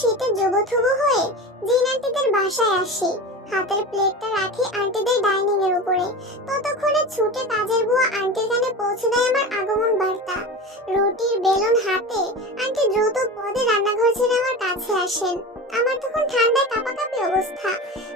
শীতে জবথবু হয়ে জিন আন্টিদের বাসায় আসি। হাতের প্লেটটা রাখি আন্টিদের ডাইনিং এর উপরে। ততক্ষণে ছুটে কাজের বুয়া আন্টির কানে পৌঁছে দেয় আমার আগমন বার্তা। রুটির বেলুন হাতে আন্টি দ্রুত পদে রান্নাঘর ছেড়ে আমার কাছে আসেন। আমার তখন ঠান্ডায় কাঁপাকাঁপি অবস্থা।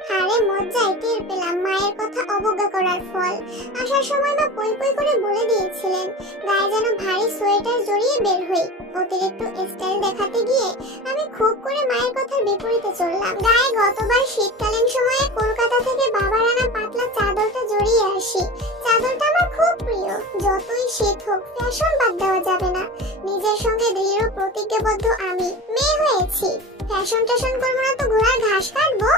হাড়ে মজ্জায় টের পেলাম মায়ের কথা অবজ্ঞা করার ফল। আসার সময় মা পই পই করে বলে দিয়েছিলেন গায়ে যেন ভারী সোয়েটার জড়িয়ে বের হই। অতিরিক্ত স্টাইল দেখাতে গিয়ে আমি খুব করে মায়ের কথার বিপরীতে চললাম। গায়ে গতবার শীতকালীন সময়ে কলকাতা থেকে বাবার আনা পাতলা চাদরটা জড়িয়ে আসি। চাদরটা আমার খুব প্রিয়। যতই শীত হোক ফ্যাশন বাদ দেওয়া যাবে না। নিজের সঙ্গে দৃঢ় প্রতিজ্ঞাবদ্ধ আমি। মেয়ে হয়েছি, ফ্যাশন ট্যাশন করবো না তো ঘোড়ার ঘাস কাটবো?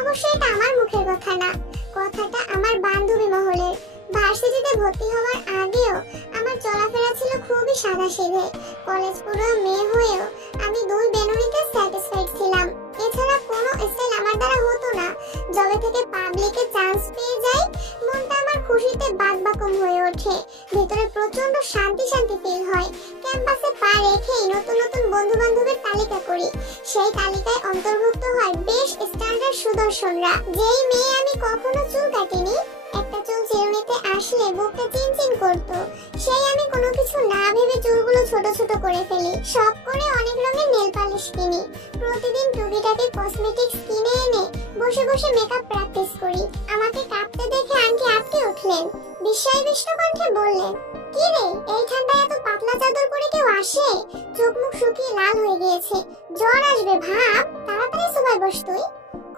অবশ্যই এটা আমার মুখের কথা না, কথাটা আমার বান্ধবী মহলের। ভার্সিটিতে ভর্তি হওয়ার আগেও আমার চলাফেরা ছিল খুবই সাদাসিধে। কলেজ পড়ুয়া মেয়ে হয়েও আমি দুই বেনুনিতে স্যাটিসফাইড ছিলাম। এছাড়া কোনো স্টাইল আমার দ্বারা হতো না। যবে থেকে পাবলিকে চান্স পেয়ে যাই মনটা আমার খুশিতে বাকবাকম হয়ে ওঠে। ভিতরে প্রচন্ড শান্তি শান্তি ফিল হয়। ক্যাম্পাসে পা রেখেই নতুন নতুন বন্ধু বান্ধবের তালিকা করি। সেই তালিকায় অন্তর্ভুক্ত হয় বেশ স্ট্যান্ডার্ড সুদর্শনরা। যেই মেয়ে আমি কখনো চুল কাটিনি, একটা চুল চিরুনিতে আসলে বুকটা চিনচিন করতো, সেই আমি কোনো কিছু না ভেবে চুলগুলো ছোট ছোট করে ফেলি। শখ করে অনেক রঙের নেল পালিশ কিনি। প্রতিদিন টুকিটাকি কসমেটিক্স কিনে এনে বসে বসে মেকআপ প্র্যাকটিস করি। আমাকে কাঁপতে দেখে আন্টি আটকে উঠলেন। বিস্ময় বিষ্ট কণ্ঠে বললেন, কি রে, এই ঠান্ডায় এত পাতলা চাদর পরে কেউ আসে? চোখ মুখ শুকিয়ে লাল হয়ে গিয়েছে, জ্বর আসবে ভাব, তাড়াতাড়ি সোফায় বস তুই।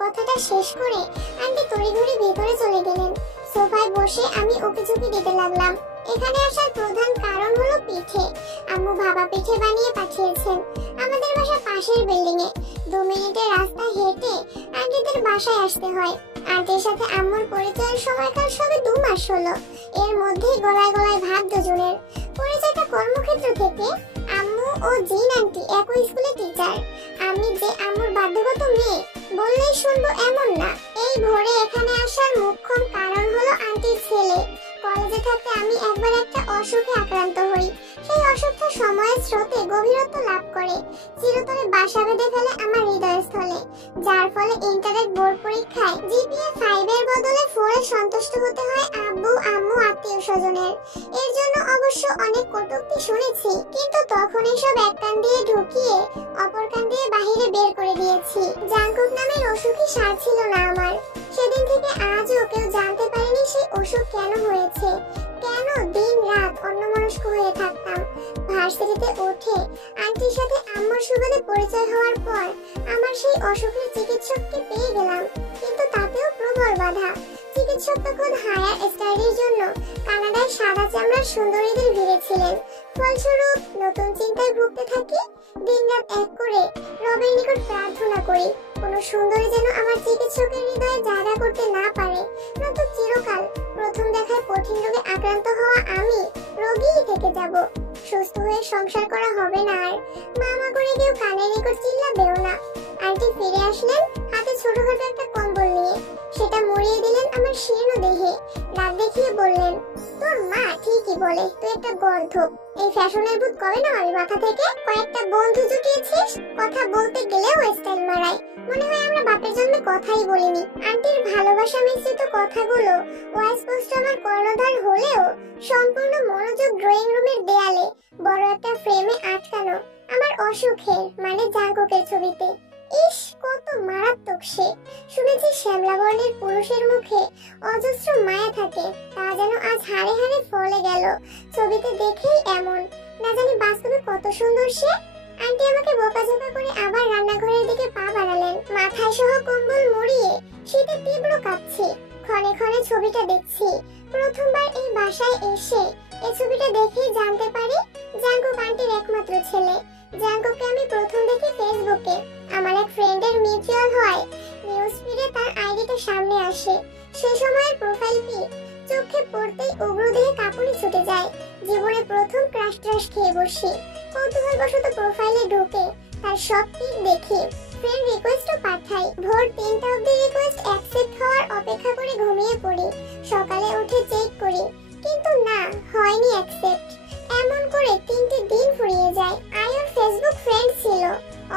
কথাটা শেষ করে আন্টি তড়িঘড়ি ভেতরে চলে গেলেন। সোফায় বসে আমি উকিঝুঁকি দিতে লাগলাম। এখানে আসার প্রধান কারণ হলো পিঠে। আম্মু ভাপা পিঠে বানিয়ে পাঠিয়েছেন। আমাদের বাসা পাশের বিল্ডিং এ। 2 মিনিটের রাস্তা হেঁটে আন্টিদের বাসায় আসতে হয়। আন্টির সাথে আম্মুর পরিচয়ের সময়কাল সবে 2 মাস হলো। এর মধ্যেই গলায় গলায় ভাব দুজনের। পরিচয়টা কর্মক্ষেত্র থেকে। আম্মু ও জিন আন্টি একই স্কুলে টিচার। আমি যে আম্মুর বাধ্যগত মেয়ে বললেই শুনবো এমন না। এই ভোরে এখানে আসার মুখ্য কারণ হলো আন্টির ছেলে। কলেজে থাকতে আমি একবার একটা অসুখে আক্রান্ত হই। সেই অসুখটা সময়ের স্রোতে গভীরত্ব লাভ করে চিরতরে বাসা বেঁধে ফেলে আমার হৃদয়স্থলে। যার ফলে ইন্টারনেট বোর্ড পরীক্ষায় জিপিএ 5 এর বদলে 4 এ সন্তুষ্ট হতে হয় আব্বু আম্মু আত্মীয় স্বজনের। এর জন্য অবশ্য অনেক কটূক্তি শুনেছি, কিন্তু তখন এসব এক কান দিয়ে ঢুকিয়ে অপর কান দিয়ে বাহিরে বের করে দিয়েছি। জাঙ্কুক নামের অসুখই সার ছিল না আমার। সেদিন থেকে আজও কেউ জানতে পারেনি সেই অসুখ কেন হয়েছে, কেন দিন রাত অন্যমনস্ক হয়ে থাকতাম। ভার্সিটিতে উঠে আন্টির সাথে আম্মুর সুবাদে পরিচয় হওয়ার পর আমার সেই অসুখের চিকিৎসককে পেয়ে গেলাম, কিন্তু তাতেও প্রবল বাধা। চিকিৎসক তখন হায়ার স্টাডির জন্য কানাডায় সাদা চামড়ার সুন্দরীদের ভিড়েছিলেন। ফলস্বরূপ নতুন চিন্তায় ভুগতে থাকি। দিনরাত এক করে রবের নিকট প্রার্থনা করি কোন সুন্দরী যেন আমার চিকিৎসকের হৃদয়ে জায়গা করতে না পারে, নয়তো চিরকাল প্রথম দেখায় কঠিন রোগে আক্রান্ত হওয়া আমি রোগীই থেকে যাব। সুস্থ হয়ে সংসার করা হবে না আর। মামা করে কেউ কানের নিকট চিল্লাবেও না। আন্টি ফিরে আসলেন হাতে ছোটখাটো একটা কম্বল নিয়ে। সেটা মুড়িয়ে দিলেন আমার শীর্ণ দেহে। রাত দেখিয়ে বললেন, তোর মা ঠিকই বলে, তুই একটা গর্ধপ। এই ফ্যাশনের ভূত কবে না আমি মাথা থেকে? কয়েকটা বন্ধু জুটিয়েছিস, কথা বলতে গেলেও স্টাইল মারায়। মনে হয় আমরা বাপের জন্মে কথাই বলিনি। আন্টির ভালোবাসা মিশ্রিত কথাগুলো অস্পষ্ট আমার কর্ণধার হলেও সম্পূর্ণ মনোযোগ ড্রয়িং রুমের দেয়ালে বড় একটা ফ্রেমে আটকানো আমার অসুখের মানে জাঙ্কুকের ছবিতে। ইস, কত মারাত্মক সে! শুনেছি শ্যামলা বর্ণের পুরুষের মুখে অজস্র মায়া থাকে, তা যেন আজ হাড়ে হাড়ে ফলে গেল। ছবিতে দেখেই এমন, না জানি বাস্তবে কত সুন্দর সে। আন্টি আমাকে বকাঝকা করে আবার রান্নাঘরের দিকে পা বাড়ালেন। মাথায় সহ কম্বল মুড়িয়ে শীতে তীব্র কাঁপছি। ক্ষণে ক্ষণে ছবিটা দেখছি। প্রথমবার এই বাসায় এসে এই ছবিটা দেখেই জানতে পারি জাঙ্কুক আন্টির একমাত্র ছেলে। জাঙ্কুককে আমি প্রথম দেখি ফেসবুকে। আমার এক ফ্রেন্ডের মিউচুয়াল হয় নিউজ ফিডে তার আইডিটা সামনে আসে। সেই সময়ের প্রোফাইল পিক চোখে পড়তেই উগ্র দেহে কাঁপুনি ছুটে যায়। জীবনে প্রথম ক্রাশ ট্রাশ খেয়ে বসি। কৌতূহলবশত প্রোফাইলে ঢুকে তার সব পিক দেখি। ফ্রেন্ড রিকোয়েস্টও পাঠাই। ভোর 3টা অবধি রিকোয়েস্ট অ্যাকসেপ্ট হওয়ার অপেক্ষা করে ঘুমিয়ে পড়ি। সকালে উঠে চেক করি, কিন্তু না, হয়নি অ্যাকসেপ্ট। এমন করে 3টে দিন ফুরিয়ে যায়। আয়ুর ফেসবুক ফ্রেন্ড ছিল।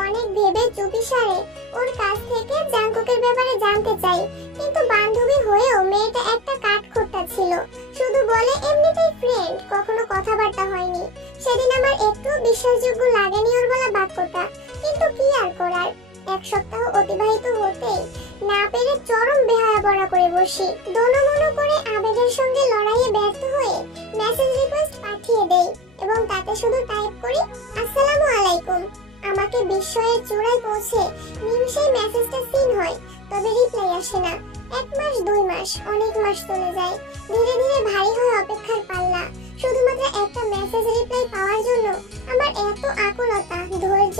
অনেক ভেবে চুপিসারে ওর কাছ থেকে জাঙ্কুকের ব্যাপারে জানতে চাই, কিন্তু বান্ধবী হয়েও মেয়েটা একটা কাঠখোট্টা ছিল। শুধু বলে এমনিতেই ফ্রেন্ড, কখনো কথাবার্তা হয়নি। সেদিন আমার একটু বিশ্বাসযোগ্য লাগেনি ওর বলা বাক্যটা, কিন্তু কি আর করার। এক সপ্তাহ অতিবাহিত হতেই না পেরে চরম বেহায়াপনা করে বসি। দোনোমনো করে আবেগের সঙ্গে লড়াইয়ে ব্যর্থ হয়ে মেসেজ রিকোয়েস্ট পাঠিয়ে দেই এবং তাতে শুধু টাইপ করি আসসালামু আলাইকুম। আমাকে বিস্ময়ের চূড়ায় পৌঁছে নিমিষেই মেসেজটা সিন হয়, তবে রিপ্লাই আসে না। 1 মাস 2 মাস অনেক মাস চলে যায়। ধীরে ধীরে ভারী হয় অপেক্ষার পাল্লা। শুধুমাত্র একটা মেসেজ রিপ্লাই পাওয়ার জন্য আমার এত আকুলতা, ধৈর্য,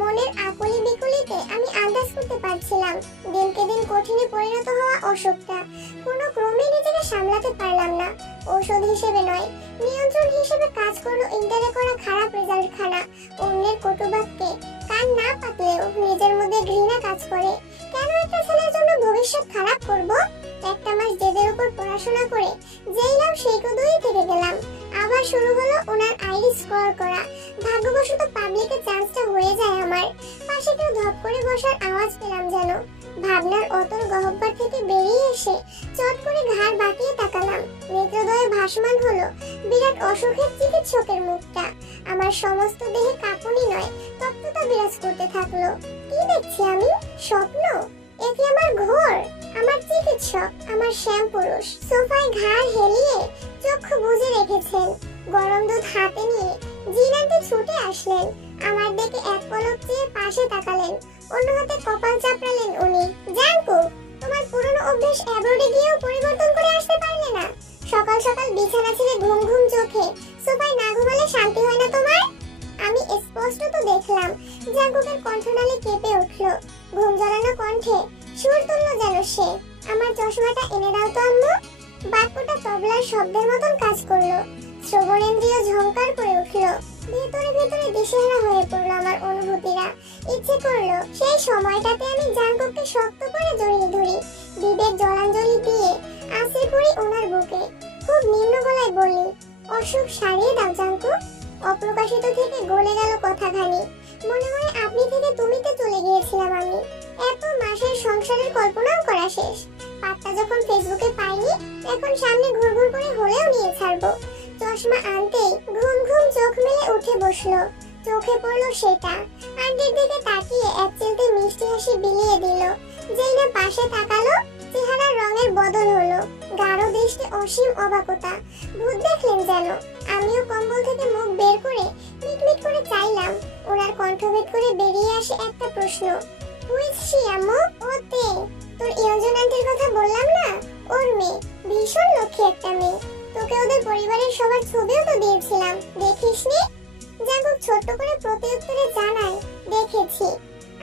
মনের আকুলি বিকুলিতে আমি আন্দাজ করতে পারছিলাম দিনকে দিন কঠিনে পরিণত হওয়া অসুখটা কোনো ক্রমে নিজেকে সামলাতে পারলাম না। ঔষধ হিসেবে নয়, নিয়ন্ত্রণ হিসেবে কাজ করলো ইন্টারে করা খারাপ রেজাল্ট খানা। অন্যের কটুবাক্যে কান না পাতলেও নিজের মধ্যে ঘৃণা কাজ করে। কেন একটা ছেলের জন্য ভবিষ্যৎ খারাপ করব? একটা মাস জেদের উপর পড়াশোনা করে যেই নাম সেই কদুই থেকে গেলাম। আবার শুরু হলো ওনার আইডি স্ক্রল করা। ভাগ্যবশত পাবলিকে চান্সটা হয়ে যায় আমার। পাশে কেউ ধপ করে বসার আওয়াজ পেলাম যেন। ভাবনার অতল গহ্বর থেকে বেরিয়ে এসে চট করে ঘাড় বাঁকিয়ে তাকালাম। নেত্রদয়ে ভাসমান হলো বিরাট অসুখের চিকিৎসকের মুখটা। আমার সমস্ত দেহে কাঁপুনি নয়, তপ্ততা বিরাজ করতে থাকলো। কি দেখছি আমি? স্বপ্ন? এ কি আমার ঘোর? আমার চিকিৎসক, আমার শ্যাম পুরুষ সোফায় ঘাড় হেলিয়ে চক্ষু বুজে রেখেছেন। গরম দুধ হাতে নিয়ে জিনান্তে ছুটে আসলেন। আমার দিকে এক পলক চেয়ে পাশে তাকালেন। অন্য হাতে কপাল চাপড়ালেন উনি। জাঙ্কু, তোমার পুরনো অভ্যেস অ্যাব্রোডে গিয়েও পরিবর্তন করে আসতে পারলে না? সকাল সকাল বিছানা ছেড়ে ঘুম ঘুম চোখে সোফায় না ঘুমালে শান্তি হয় না তোমার? আমি স্পষ্ট তো দেখলাম জাঙ্কুকের কণ্ঠনালী কেঁপে উঠল। ঘুম জড়ানো কণ্ঠে সুর তুলল যেন সে। আমার চশমাটা এনে দাও তো আম্মু। বাক্যটা তবলার শব্দের মতন কাজ করলো। শ্রবণেন্দ্রিয় ঝংকার করে উঠল। ভেতরে ভেতরে দিশেহারা হয়ে পড়লো আমার অনুভূতিরা। ইচ্ছে করলো সেই সময়টাতে আমি জাঙ্কুককে শক্ত করে জড়িয়ে ধরি, বিবেক জলাঞ্জলি দিয়ে আশ্রে পড়ি ওনার বুকে। খুব নিম্ন গলায় বলি, অসুখ সারিয়ে দাও জাঙ্কুক। অপ্রকাশিত থেকে গলে গেল কথাখানি। মনে মনে আপনি থেকে তুমিতে চলে গিয়েছিলাম আমি। এত মাসের সংসারের কল্পনাও করা শেষ। পাত্তা যখন ফেসবুকে পাইনি, এখন সামনে ঘুরঘুর করে হলেও নিয়ে ছাড়বো। চশমা আনতেই ঘুম ঘুম চোখ মেলে উঠে বসলো। চোখে পড়লো সেটা। আন্টির দিকে তাকিয়ে এক চিলতে মিষ্টি হাসি বিলিয়ে দিল। যেই না পাশে তাকালো, চেহারার রঙের বদল হলো। গাঢ় দৃষ্টি অসীম অবাকতা। ভূত দেখলেন যেন। আমিও কম্বল থেকে মুখ বের করে মিটমিট করে চাইলাম। ওনার কণ্ঠভেদ করে বেরিয়ে আসে একটা প্রশ্ন। হুইজ শি আম্মু? ওতে তোর ইয়জন আন্টির কথা বললাম না, ওর মেয়ে। ভীষণ লক্ষ্মী একটা মেয়ে। তোকে ওদের পরিবারের সবার ছবিও তো দিয়েছিলাম, দেখিসনি? জাঙ্কুক ছোট্ট করে প্রত্যুত্তরে জানায়, দেখেছি।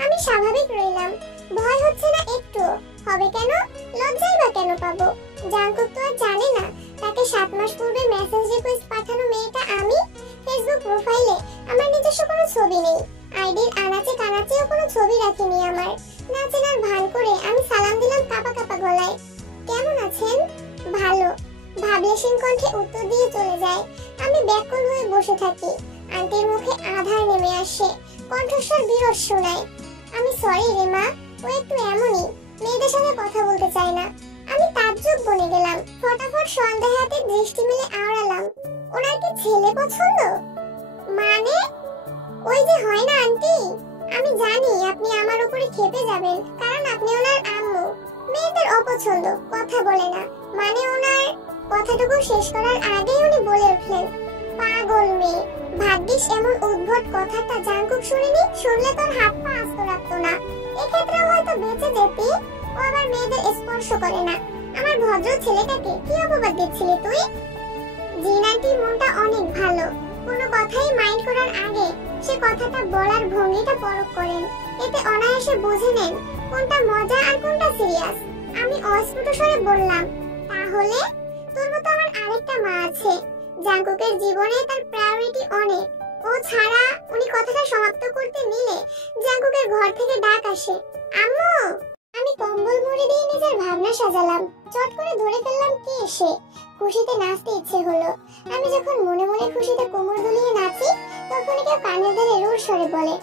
আমি স্বাভাবিক রইলাম। ভয় হচ্ছে না একটু। হবে কেন? লজ্জাই বা কেন পাবো? জাঙ্কুক তো আর জানে না তাকে 7 মাস পূর্বে মেসেজ রিকোয়েস্ট পাঠানো মেয়েটা আমি। ফেসবুক প্রোফাইলে আমার নিজস্ব কোনো ছবি নেই। আইডির আনাচে কানাচেও কোনো ছবি রাখিনি আমার। না চেনার ভান করে আমি সালাম দিলাম কাঁপা কাঁপা গলায়। কেমন আছেন? ভালো। ভাবলেশীন কণ্ঠে উত্তর দিয়ে চলে যায়। আমি ব্যাকুল হয়ে বসে থাকি। আন্টির মুখে আধার নেমে আসে। কণ্ঠস্বর বিরস শোনায়। আমি সরি রে মা, ও একটু এমনই, মেয়েদের সাথে কথা বলতে চায় না। আমি তাজ্জব বনে গেলাম। ফটাফট সন্দেহাতে দৃষ্টি মেলে আওড়ালাম। ওনার কি ছেলে পছন্দ? মানে? ওই যে হয় না আন্টি, আমি জানি আপনি আমার উপরে খেপে যাবেন, কারণ আপনি ওনার আম্মু। মেয়েদের অপছন্দ, কথা বলে না। মানে ওনার। কথাটুকু শেষ করার আগেই উনি বলে উঠলেন, পাগল মেয়ে। ভাগ্যিস এমন উদ্ভট কথাটা জাঙ্কুক শুনিনি, শুনলে তোর হাত পা আস্ত রাখতো না। এক্ষেত্রে হয়তো বেঁচে যেতি। ও আবার মেয়েদের স্পর্শ করে না। আমার ভদ্র ছেলেটাকে কি অপবাদ দিচ্ছিলি তুই? জিনাটির মনটা অনেক ভালো। কোনো কথাই মাইন্ড করার আগে সে কথাটা বলার ভঙ্গিটা পরখ করেন। এতে অনায়াসে বুঝে নেন কোনটা মজা আর কোনটা সিরিয়াস। আমি অস্ফুট স্বরে বললাম, তাহলে তোর মতো আমার আরেকটা মা আছে। জাঙ্কুকের জীবনে তার প্রায়োরিটি অনেক। ও ছাড়া। উনি কথাটা সমাপ্ত করতে নিলে জাঙ্কুকের ঘর থেকে ডাক আসে, আম্মু। আমি কম্বল মুড়ি দিয়ে নিজের ভাবনা সাজালাম। চট করে ধরে ফেললাম কে এসে। খুশিতে নাচতে ইচ্ছে হলো। আমি যখন মনে মনে খুশিতে কোমর দুলিয়ে নাচি, তখন কেউ কানের ধারে রোর স্বরে বলে,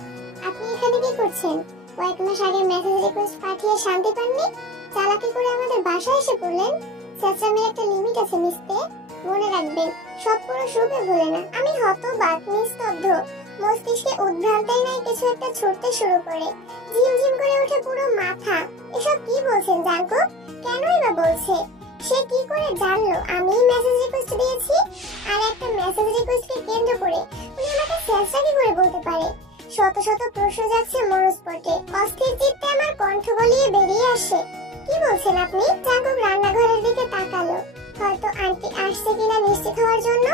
আপনি এখানে কি করছেন? কয়েক মাস আগে মেসেজ রিকোয়েস্ট পাঠিয়ে শান্তি পাননি, চালাকি করে আমাদের বাসায় এসে পড়লেন। চেঁচামের একটা লিমিট আছে মিসতে, মনে রাখবেন। সব পুরো রূপে ভুলে না। আমি হতবাক, নিস্তব্ধ, মস্তিষ্কে উদ্ভ্রান্তাই নাই কিছু একটা ছুটতে শুরু করে। ঝিমঝিম করে ওঠে পুরো মাথা। এসব কি বলছেন জাঙ্কুক? কেনই বা বলছে? সে কি করে জানলো আমি মেসেজ রিকোয়েস্ট দিয়েছি? আর একটা মেসেজ রিকোয়েস্টকে কেন্দ্র করে উনি আমাকে চেঁচা কি করে বলতে পারে? শত শত প্রশ্ন যাচ্ছে মনস্পটে। অস্থির চিত্তে আমার কণ্ঠ গলিয়ে বেরিয়ে আসে, কি বলছেন আপনি? জাঙ্কুক রান্নাঘরের দিকে তাকালো, হয়তো আন্টি আসছে কিনা নিশ্চিত হওয়ার জন্য।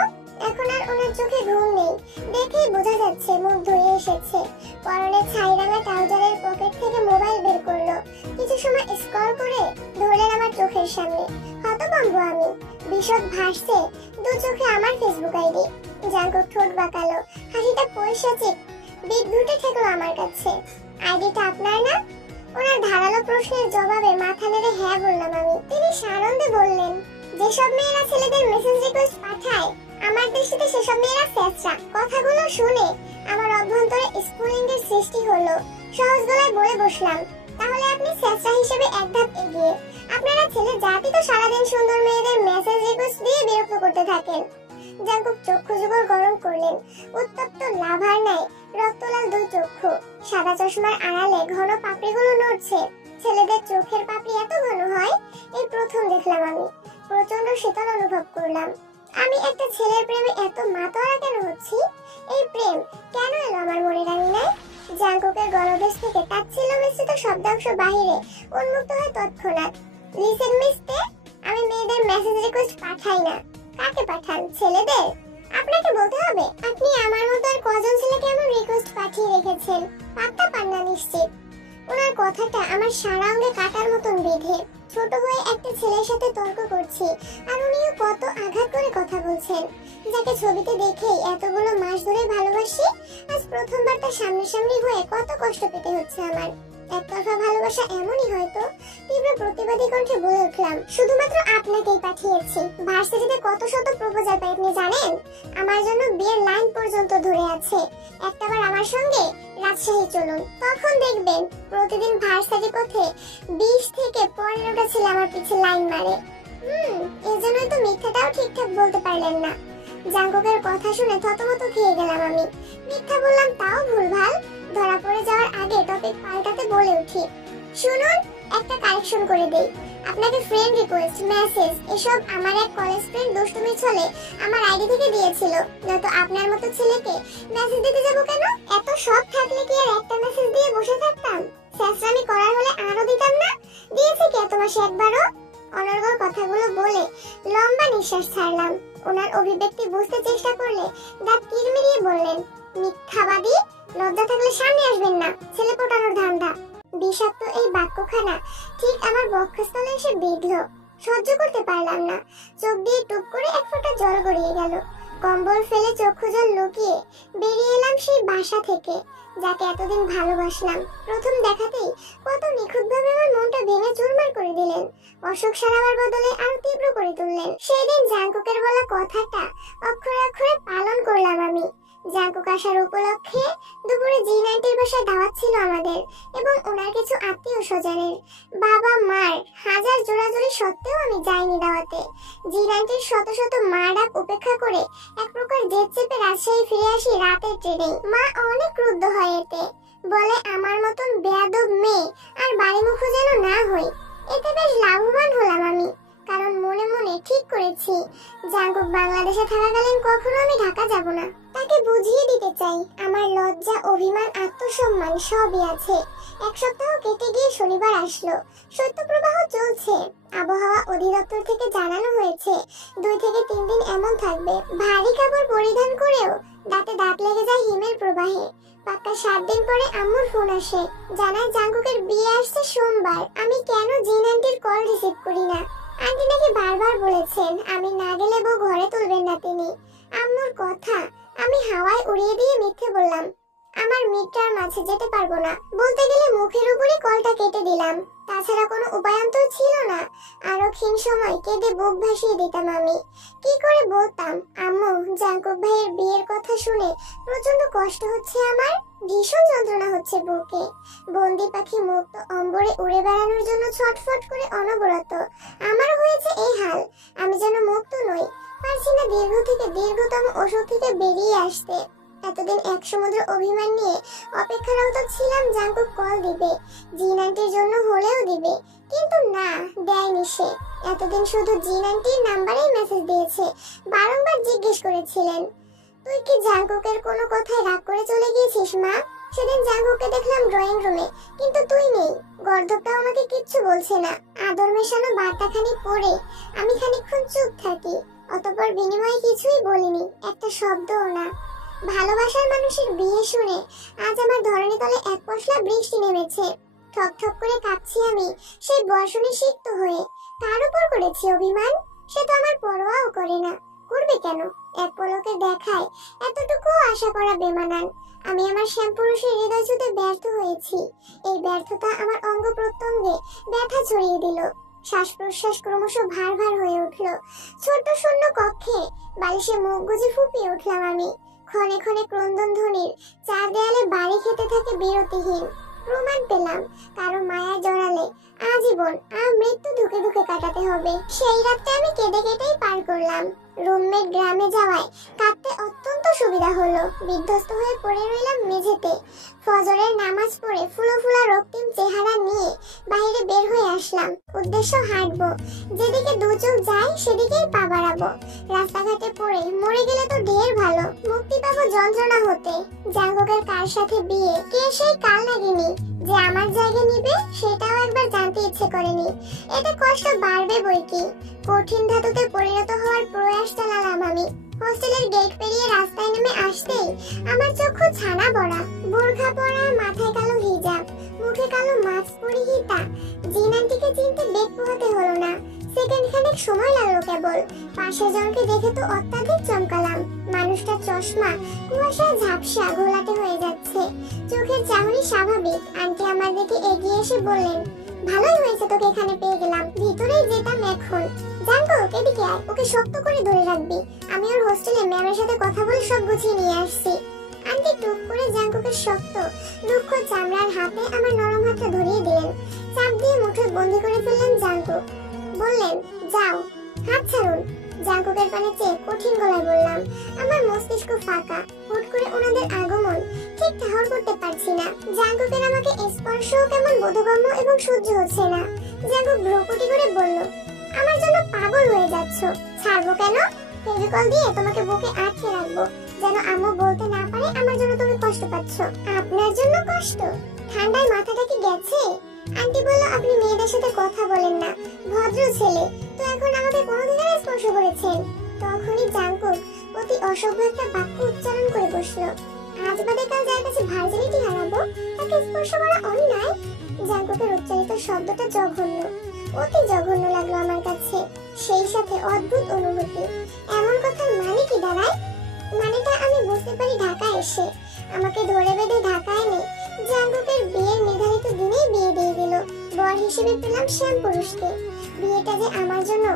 এখন আর ওনার চোখে ঘুম নেই, দেখেই বোঝা যাচ্ছে মুখ ধুয়ে এসেছে। পরনে ছাইরাঙা ট্রাউজারের পকেট থেকে মোবাইল বের করলো, কিছু সময় স্ক্রল করে ধরলেন আমার চোখের সামনে। হতভম্ব আমি, বিশদ ভাসছে দু চোখে আমার ফেসবুক আইডি। জাঙ্কুক ঠোঁট বাঁকালো, হাসিটা পৈশাচিক বিদ্যুটে ঠেকলো আমার কাছে। আইডিটা আপনার না? ওনার ধারালো প্রশ্নের জবাবে মাথা নেড়ে হ্যাঁ বললাম আমি। তিনি সানন্দে বললেন, যেসব মেয়েরা ছেলেদের মেসেজ রিকোয়েস্ট পাঠায় আমার দৃষ্টিতে সেসব মেয়েরা চেঁচা। কথাগুলো শুনে আমার অভ্যন্তরে স্ফুলিঙ্গের সৃষ্টি হলো। সহজ গলায় বলে বসলাম, তাহলে আপনি চেঁচা হিসেবে এক ধাপ এগিয়ে। আপনারা ছেলে জাতি তো সারাদিন সুন্দর মেয়েদের মেসেজ রিকোয়েস্ট দিয়ে বিরক্ত করতে থাকেন। জাঙ্কুক চক্ষু যুগল গরম করলেন, উত্তপ্ত লাভার ন্যায় রক্তলাল দুই চক্ষু, সাদা চশমার আড়ালে ঘন পাপড়িগুলো নড়ছে। ছেলেদের চোখের পাপড়ি এত ঘন হয় এই প্রথম দেখলাম আমি। প্রচন্ড শীতল অনুভব করলাম। আমি একটা ছেলের প্রেমে এত মাতোয়ারা কেন হচ্ছি? এই প্রেম কেন এলো আমার মনে রাঙি নাই? জাঙ্কুকের গলদেশ থেকে তাচ্ছিল্য মিশ্রিত শব্দাংশ বাহিরে উন্মুক্ত হয় তৎক্ষণাৎ। লিসেন মিস্তে, আমি মেয়েদের মেসেজ রিকোয়েস্ট পাঠাই না। কাকে পাঠান? ছেলেদের? আপনাকে বলতে হবে। আপনি আমার মতো আর কজন ছেলেকে আমার রিকোয়েস্ট পাঠিয়ে রেখেছেন? পাত্তা পান না নিশ্চিত। ওনার কথাটা আমার সারা অঙ্গে কাটার মতন বিঁধে। ছোট হয়ে একটা ছেলের সাথে তর্ক করছি, আর উনিও কত আঘাত করে কথা বলছেন। যাকে ছবিতে দেখেই এতগুলো মাস ধরে ভালোবাসি, আজ প্রথমবার তার সামনাসামনি হয়ে কত কষ্ট পেতে হচ্ছে আমার। একতরফা ভালোবাসা এমনই হয়তো। তীব্র প্রতিবাদী কণ্ঠে বলে উঠলাম, শুধুমাত্র আপনাকেই পাঠিয়েছি। ভার্সিটিতে কত শত প্রপোজাল পাই আপনি জানেন? আমার জন্য বিয়ের লাইন পর্যন্ত ধরে আছে। একটাবার আমার সঙ্গে রাজশাহী চলুন, তখন দেখবেন প্রতিদিন ভার্সিটি পথে 20 থেকে 15টা ছেলে আমার পিছে লাইন মারে। এজন্যই তো মিথ্যাটাও ঠিকঠাক বলতে পারলেন না। জাঙ্কুকের কথা শুনে থতমত খেয়ে গেলাম আমি। মিথ্যা বললাম তাও ভুলভাল। ধরা পড়ে যাওয়ার আগে টপিক পাল্টাতে বলে উঠি, শুনুন একটা কারেকশন করে দেই। আপনাকে ফ্রেন্ড রিকোয়েস্ট, মেসেজ এসব আমার এক কলেজ ফ্রেন্ড দুষ্টুমি ছলে আমার আইডি থেকে দিয়েছিল। নয়তো আপনার মতো ছেলেকে মেসেজ দিতে যাব কেন? এত সব থাকলে কি আর একটা মেসেজ দিয়ে বসে থাকতাম? চেঁচড়ামি করার হলে আরো দিতাম না? দিয়েছি কি এত মাসে একবারও? অনর্গল কথাগুলো বলে লম্বা নিঃশ্বাস ছাড়লাম। ওনার অভিব্যক্তি বুঝতে চেষ্টা করলে দাঁত কিরমিরিয়ে বললেন, মিথ্যাবাদী, লজ্জা থাকলে সামনে আসবেন না, ছেলে পটানোর ধান্দা। বিষাক্ত এই বাক্যখানা ঠিক আমার বক্ষস্থলে এসে বিঁধল। সহ্য করতে পারলাম না। চোখ দিয়ে টুপ করে এক ফোঁটা জল গড়িয়ে গেল। কম্বল ফেলে চক্ষু জল লুকিয়ে বেরিয়ে এলাম সেই বাসা থেকে, যাকে এতদিন ভালোবাসলাম। প্রথম দেখাতেই কত নিখুঁতভাবে আমার মনটা ভেঙে চুরমার করে দিলেন। অশোক সারাবার বদলে আরো তীব্র করে তুললেন। সেই দিন জাঙ্কুকের বলা কথাটা অক্ষরে অক্ষরে পালন করলাম আমি। জাঙ্কুক আসার উপলক্ষে দুপুরে জি নাইনটির বাসায় দাওয়াত ছিল আমাদের এবং ওনার কিছু আত্মীয় স্বজনের। বাবা মার হাজার জোরাজুরি সত্ত্বেও আমি যাইনি দাওয়াতে। জি নাইনটির শত শত মা ডাক উপেক্ষা করে এক প্রকার জেদ চেপে রাজশাহী ফিরে আসি রাতের ট্রেনে। মা অনেক ক্রুদ্ধ হয় এতে, বলে আমার মতন বেয়াদব মেয়ে আর বাড়ি মুখো যেন না হই। এতে বেশ লাভবান হলাম আমি, কারণ মনে মনে ঠিক করেছি জাঙ্কুক বাংলাদেশে থাকাকালীন কখনো আমি ঢাকা যাব না। তাকে বুঝিয়ে দিতে চাই আমার লজ্জা, অভিমান, আত্মসম্মান সবই আছে। এক সপ্তাহ কেটে গিয়ে শনিবার আসলো। শৈত্যপ্রবাহ চলছে। আবহাওয়া অধিদপ্তর থেকে জানানো হয়েছে 2 থেকে 3 দিন এমন থাকবে। ভারী কাপড় পরিধান করেও দাঁতে দাঁত লেগে যায় হিমের প্রবাহে। পাক্কা 7 দিন পরে আম্মুর ফোন আসে, জানায় জাঙ্কুকের বিয়ে আসছে সোমবার। আমি কেন জিন আন্টির কল রিসিভ করি না। আন্টি নাকি বারবার বলেছেন আমি না গেলে বউ ঘরে তুলবেন না তিনি। আম্মুর কথা আমি হাওয়ায় উড়িয়ে দিয়ে মিথ্যে বললাম, আমার মিড টার্ম আছে, যেতে পারবো না। বলতে গেলে মুখের উপরে কলটা কেটে দিলাম, তাছাড়া কোনো উপায়ন্তর ছিল না। আরো ক্ষীণ সময় কেঁদে বুক ভাসিয়ে দিতাম আমি। কি করে বলতাম, আম্মু জাঙ্কুক ভাইয়ের বিয়ের কথা শুনে প্রচন্ড কষ্ট হচ্ছে আমার, ভীষণ যন্ত্রণা হচ্ছে বুকে। বন্দি পাখি মুক্ত অম্বরে উড়ে বেড়ানোর জন্য ছটফট করে অনবরত। আমারও হয়েছে এই হাল, আমি যেন মুক্ত নই, পারছি না দীর্ঘ থেকে দীর্ঘতম ওষুধ থেকে বেরিয়ে আসতে। এতদিন এক সমুদ্র অভিমান নিয়ে অপেক্ষারত ছিলাম জাঙ্কুক কল দিবে, জিন আন্টির জন্য হলেও দিবে, কিন্তু না, দেয়নি সে। এতদিন শুধু জিন আন্টির নাম্বারেই মেসেজ দিয়েছে। বারংবার জিজ্ঞেস করেছিলেন, তুই কি জাঙ্কুকের কোনো কথায় রাগ করে চলে গিয়েছিস মা? সেদিন জাঙ্কুককে দেখলাম ড্রয়িং রুমে, কিন্তু তুই নেই। গর্দভটাও আমাকে কিচ্ছু বলছে না। আদর মেশানো বার্তাখানি পড়ে আমি খানিকক্ষণ চুপ থাকি, অতঃপর বিনিময়ে কিছুই বলিনি, একটা শব্দও না। ভালোবাসার মানুষের বিয়ে শুনে আজ আমার ধরনী তলে এক পশলা বৃষ্টি নেমেছে। ঠক ঠক করে কাঁপছি আমি, সেই বর্ষণে সিক্ত হয়ে। কার উপর করেছি অভিমান? সে তো আমার পরোয়াও করে না, করবে কেন? এক পলকে দেখায় এতটুকু আশা করা বেমানান। আমি আমার শ্যামপুরুষের হৃদয় ছুঁতে ব্যর্থ হয়েছি। এই ব্যর্থতা আমার অঙ্গ প্রত্যঙ্গে ব্যথা ছড়িয়ে দিল। শ্বাস প্রশ্বাস ক্রমশ ভার ভার হয়ে উঠল। ছোট্ট শূন্য কক্ষে বালিশে মুখ গুজে ফুপিয়ে উঠলাম আমি। ক্ষণে ক্ষণে ক্রন্দন ধ্বনির চার দেয়ালে বাড়ি খেতে থাকে বিরতিহীন। প্রমাণ পেলাম, কারো মায়ায় জড়ালে আজীবন মৃত্যু ধুকে ধুকে কাটাতে হবে। সেই রাতটা আমি কেঁদে কেটেই পার করলাম। রুমমেট গ্রামে যাওয়ায় কাঁদতে অত্যন্ত সুবিধা হলো। বিধ্বস্ত হয়ে পড়ে রইলাম মেঝেতে। ফজরের নামাজ পড়ে ফুলো ফুলা রক্তিম চেহারা নিয়ে বাইরে বের হয়ে আসলাম। উদ্দেশ্য হাঁটবো, যেদিকে দু চোখ যায় সেদিকেই পা বাড়াবো। রাস্তাঘাটে পড়ে মরে গেলে তো ঢের ভালো, মুক্তি পাবো যন্ত্রণা হতে। জাঙ্কুকের কার সাথে বিয়ে, কে সেই কাল লাগেনি যে আমার জায়গা নিবে, সেটাও একবার জানতে ইচ্ছে করেনি। এতে কষ্ট বাড়বে বই কি। কঠিন ধাতুতে পরিণত হওয়ার প্রয়াস চালালাম আমি। হোস্টেলের গেট পেরিয়ে রাস্তায় নেমে আসতেই আমার চক্ষু ছানা বড়া। বোরখা পরা, মাথায় কালো হিজাব, মুখে কালো মাস্ক পরিহিতা জিন আন্টিকে চিনতে বেগ পোহাতে হলো না। সেকেন্ড খানেক সময় লাগলো কেবল। পাশের জনকে দেখে তো অত্যাধিক চমকালাম। মানুষটা চশমা কুয়াশায় ঝাপসা ঘোলাটে হয়ে যাচ্ছে, চোখের চাহনি স্বাভাবিক। আন্টি আমার দিকে এগিয়ে এসে বললেন, ভালোই হয়েছে তোকে এখানে পেয়ে গেলাম, ভিতরেই যেতাম এখন। জাঙ্কুক এদিকে আয়, ওকে শক্ত করে ধরে রাখবি। আমি ওর হোস্টেলে ম্যামের সাথে কথা বলে সব গুছিয়ে নিয়ে আসছি। আন্টি টুক করে জাঙ্কুকের শক্ত রুক্ষ চামড়ার হাতে আমার নরম হাতটা ধরিয়ে দিলেন। চাপ দিয়ে মুঠোয় বন্দি করে ফেললেন জাঙ্কুক। বললেন, যাও, হাত ছাড়ুন। জাঙ্কুকের পানে চেয়ে কঠিন গলায় বললাম, আমার মস্তিষ্ক ফাঁকা। হুট করে ওনাদের আগমন ঠিক ঠাহর করতে পারছি না। জাঙ্কুকের আমাকে স্পর্শও কেমন বোধগম্য এবং সহ্য হচ্ছে না। জাঙ্কুক ভ্রুকুটি করে বলল, আমার জন্য পাগল হয়ে যাচ্ছ। ছাড়বো কেন? ফেভিকল দিয়ে তোমাকে বুকে আটকে রাখবো, যেন আম্মু বলতে না পারে আমার জন্য তুমি কষ্ট পাচ্ছ। আপনার জন্য কষ্ট? ঠান্ডায় মাথাটা কি গেছে? আন্টি বলল, আপনি মেয়েদের সাথে কথা বলেন না, ভদ্র ছেলে, তো এখন আমাকে কোনোদিন স্পর্শ করেছেন? তখনই জাঙ্কুক অতি অসভ্য একটা বাক্য উচ্চারণ করে বসলো, আজ বাদে কাল যার কাছে ভার্জিনিটি হারাবো তাকে স্পর্শ করা অন্যায়। জাঙ্কুকের উচ্চারিত শব্দটা জঘন্য, অতি জঘন্য লাগলো আমার কাছে। সেই সাথে অদ্ভুত অনুভূতি। এমন কথার মানে কি দাঁড়ায়? মানেটা আমি বুঝতে পারি ঢাকা এসে। আমাকে ধরে বেঁধে ঢাকা এনে জাঙ্কুকের বিয়ের নির্ধারিত দিনেই বিয়ে দিয়ে দিল। বর হিসেবে পেলাম শ্যামপুরুষকে। বিয়েটা যে আমার জন্য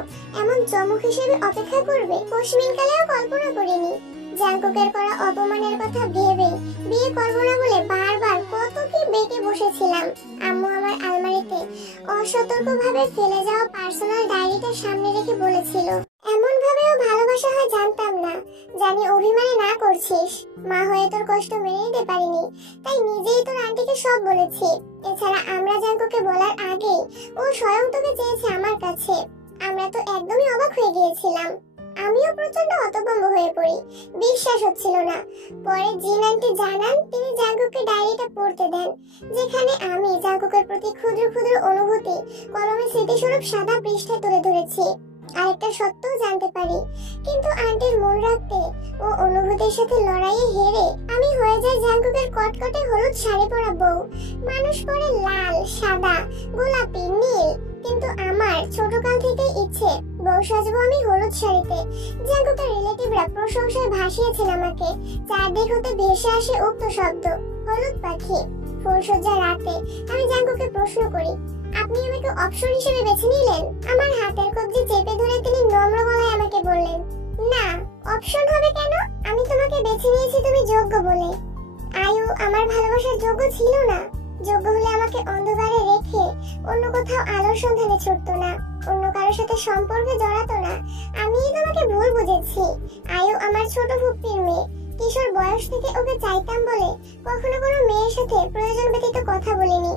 এমন চমক হিসেবে অপেক্ষা করবে কসমিন কালেও কল্পনা করিনি। জাঙ্কুকের করা অপমানের কথা ভেবে বিয়ে করব না বলে বারবার কত কি বেঁকে বসেছিলাম। আম্মু আমার আলমারিতে অসতর্কভাবে ফেলে যাওয়া পার্সোনাল ডায়েরিটা সামনে রেখে বলেছিল, এমন ভাবেও ভালোবাসা হয় জানতাম না। জানি অভিমানে না করছিস, মা হয়ে তোর কষ্ট মেনে নিতে পারিনি, তাই নিজেই তোর আন্টিকে সব বলেছি। এছাড়া আমরা জাঙ্কুকে বলার আগেই ও স্বয়ং তোকে চেয়েছে আমার কাছে। আমরা তো একদমই অবাক হয়ে গিয়েছিলাম। আমিও প্রচন্ড হতভম্ব হয়ে পড়ি, বিশ্বাস হচ্ছিল না। পরে জিন আন্টি জানান তিনি জাঙ্কুকে ডায়েরিটা পড়তে দেন, যেখানে আমি জাঙ্কুকের প্রতি ক্ষুদ্র ক্ষুদ্র অনুভূতি কলমে স্মৃতিস্বরূপ সাদা পৃষ্ঠায় তুলে ধরেছি। আরেকটা সত্যও জানতে পারি, কিন্তু আন্টির মন রাখতে ও অনুভূতির সাথে লড়াইয়ে হেরে আমি হয়ে যাই জাঙ্কুকের কটকটে হলুদ শাড়ি পরা বউ। মানুষ পরে লাল, সাদা, গোলাপি, নীল, কিন্তু আমার ছোটকাল থেকেই ইচ্ছে বউ সাজবো আমি হলুদ শাড়িতে। জাঙ্কুকের রিলেটিভরা প্রশংসায় ভাসিয়েছেন আমাকে। চারদিক হতে ভেসে আসে উক্ত শব্দ, হলুদ পাখি। ফুলসজ্জা রাতে আমি জাঙ্কুকে প্রশ্ন করি, আপনি আমাকে অপশন হিসেবে বেছে নিলেন? আমার হাতের কবজি চেপে ধরে তিনি নম্র গলায় আমাকে বললেন, না, অপশন হবে কেন? আমি তোমাকে বেছে নিয়েছি তুমি যোগ্য বলে। আয়ু আমার ভালোবাসার যোগ্য ছিল না। যোগ্য হলে আমাকে অন্ধকারে রেখে অন্য কোথাও আলোর সন্ধানে ছুটতো না, অন্য কারোর সাথে সম্পর্কে জড়াতো না। আমিই তোমাকে ভুল বুঝেছি। আয়ু আমার ছোট ফুপ্পির মেয়ে। কিশোর বয়স থেকে ওকে চাইতাম বলে কখনো কোনো মেয়ের সাথে প্রয়োজন ব্যতীত কথা বলিনি।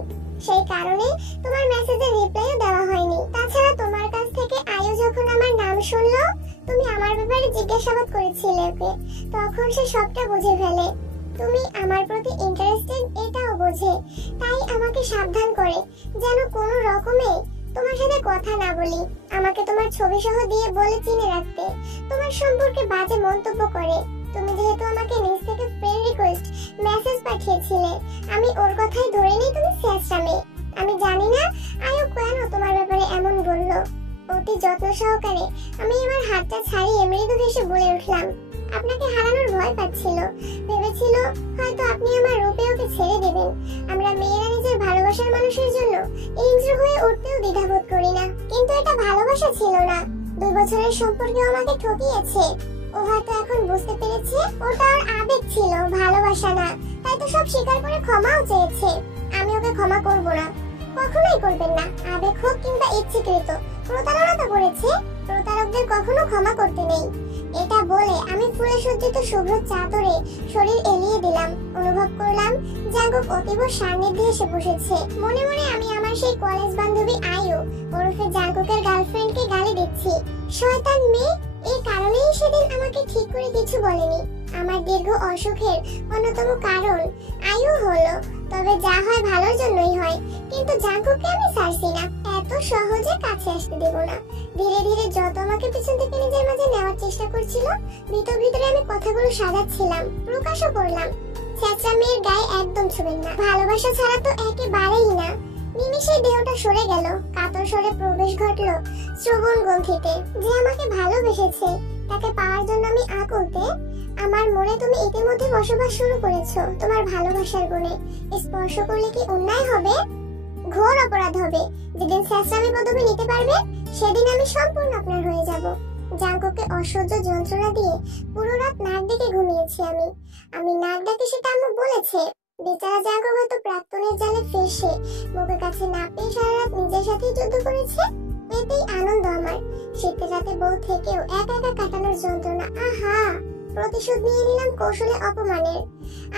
সেই কারণে তোমার মেসেজের রিপ্লাইও দেওয়া হয়নি। তাছাড়া তোমার কাছ থেকে আয়ু যখন আমার নাম শুনলো, তুমি আমার ব্যাপারে জিজ্ঞাসাবাদ করেছিলে ওকে, তখন সে সবটা বুঝে ফেলে। তুমি আমার প্রতি ইন্টারেস্টেড এটাও বোঝে, তাই আমাকে সাবধান করে যেন কোনো রকমে তোমার সাথে কথা না বলি। আমাকে তোমার ছবি সহ দিয়ে বলে চিনে রাখতে, তোমার সম্পর্কে বাজে মন্তব্য করে। তুমি যেহেতু আমাকে নিজ থেকে ফ্রেন্ড রিকোয়েস্ট মেসেজ পাঠিয়েছিলে, আমি ওর কথাই ধরে নিই তুমি শেষরামে। আমি জানি না আয়ু কেন তোমার ব্যাপারে এমন বললো। অতি যত্ন সহকারে আমি এবার হাতটা ছাড়িয়ে মৃদু হেসে বলে উঠলাম, আপনাকে হারানোর ভয় পাচ্ছিল। ভেবেছিল হয়তো আপনি আমার রূপে ওকে ছেড়ে দেবেন। আমরা মেয়েরা নিজের ভালোবাসার মানুষের জন্য হিংস্র হয়ে উঠতেও দ্বিধাবোধ করি না। কিন্তু এটা ভালোবাসা ছিল না। 2 বছরের সম্পর্কে আমাকে ঠকিয়েছে। ও হয়তো এখন বুঝতে পেরেছে ওটা ওর আবেগ ছিল, ভালোবাসা না। তাই তো সব স্বীকার করে ক্ষমাও চেয়েছে। আমি ওকে ক্ষমা করব না। কখনোই করবেন না। আবেগ হোক কিংবা ইচ্ছাকৃত প্রতারণা তো করেছে, প্রতারকদের কখনো ক্ষমা করতে নেই। এটা বলে আমি ফুলে সজ্জিত শুভ্র চাদরে শরীর এলিয়ে দিলাম। অনুভব করলাম জাঙ্কুক অতীব সান্নিধ্যে এসে বসেছে। মনে মনে আমি আমার সেই কলেজ বান্ধবী আয়ু ওরফে জাঙ্কুকের গার্লফ্রেন্ডকে গালি দিচ্ছি। শয়তান মেয়ে, এই কারণেই সেদিন আমাকে ঠিক করে কিছু বলেনি। আমার দীর্ঘ অসুখের অন্যতম কারণ আয়ু হলো। তবে যা হয় ভালোর জন্যই হয়। কিন্তু জাঙ্কুককে আমি ছাড়ছি না, এত সহজে কাছে আসতে দেব না। ধীরে ধীরে যত আমাকে পিছন থেকে নিজের মাঝে নেওয়ার চেষ্টা করছিল, ভিতর ভিতরে আমি কথাগুলো সাজাচ্ছিলাম, প্রকাশও করলাম। ছেঁচড়া মেয়ের গায়ে একদম ছুবেন না। ভালোবাসা ছাড়া তো একেবারেই না। নিমিষেই দেহটা সরে গেল। কাতর স্বরে প্রবেশ ঘটল শ্রবণ গ্রন্থিতে। যে আমাকে ভালোবেসেছে তাকে পাওয়ার জন্য আমি আকুলতে। আমার মনে তুমি ইতিমধ্যে বসবাস শুরু করেছো তোমার ভালোবাসার গুণে। স্পর্শ করলে কি অন্যায় হবে? ঘোর অপরাধ হবে। যেদিন শেষরামি পদবি নিতে পারবে, সেদিন আমি সম্পূর্ণ আপনার হয়ে যাব। জাঙ্কুকে অসহ্য যন্ত্রণা দিয়ে পুরো রাত নাক ডেকে ঘুমিয়েছি আমি নাক ডাকি সেটা আম্মু বলেছে। বেচারা জাঙ্কুক হয়তো প্রাক্তনের জালে ফেসে মুখের কাছে না পেয়ে সারা রাত নিজের সাথেই যুদ্ধ করেছে। এতেই আনন্দ আমার। শীতের রাতে বউ থেকেও একা একা কাটানোর যন্ত্রণা, আহা! প্রতিশোধ নিয়ে নিলাম কৌশলে অপমানের।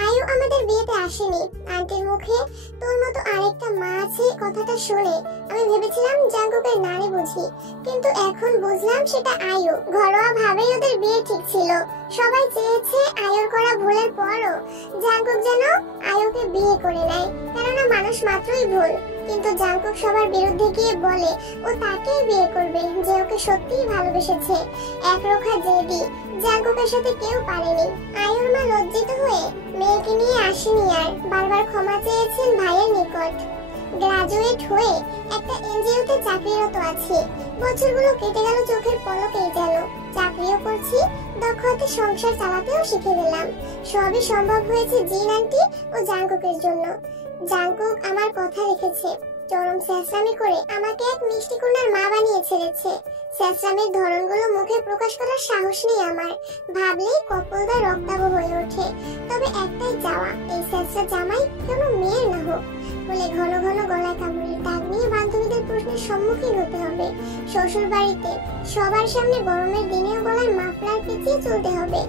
আয়ু আমাদের বিয়েতে আসেনি। আন্টির মুখে তোর মতো আরেকটা মা আছে কথাটা শুনে আমি ভেবেছিলাম জাঙ্কুকের নারী বুঝি, কিন্তু এখন বুঝলাম সেটা আয়ু। ঘরোয়া ভাবেই ওদের বিয়ে ঠিক ছিল। সবাই চেয়েছে আয়ুর করা ভুলের পরও জাঙ্কুক যেন আয়ুকে বিয়ে করে নেয়, কেননা মানুষ মাত্রই ভুল। কিন্তু জাঙ্কুক সবার বিরুদ্ধে গিয়ে বলে ও তাকেই বিয়ে করবে যে ওকে সত্যিই ভালোবেসেছে। একরোখা জেদি জাঙ্কুকের সাথে কেউ পারেনি। আয়ুর মা লজ্জিত হয়ে মেয়েকে নিয়ে আসেনি আর। বারবার ক্ষমা চেয়েছেন ভাইয়ের নিকট। গ্রাজুয়েট হয়ে একটা এনজিওতে চাকরিরত আছি। বছরগুলো কেটে গেল চোখের পলকেই যেন। চাকরিও করছি, দক্ষ হাতে সংসার চালাতেও শিখে গেলাম। সবই সম্ভব হয়েছে জিন আন্টি ও জাঙ্কুকের জন্য। জাঙ্কুক আমার কথা রেখেছে। চরম শেষরামি করে আমাকে এক মিষ্টি কন্যার মা বানিয়ে ছেড়েছে। শেষরামির ধরনগুলো মুখে প্রকাশ করার সাহস নেই আমার। ভাবলেই কপলদা রক্তাভ হয়ে ওঠে। তবে একটাই চাওয়া, এই শেষরা জামাই কোনো মেয়ের না হোক। বলে ঘন ঘন গলায় কামড়ের দাগ নিয়ে বান্ধবীদের প্রশ্নের সম্মুখীন হতে হবে। শ্বশুর বাড়িতে সবার সামনে গরমের দিনেও গলায় মাফলার পেঁচিয়ে চলতে হবে।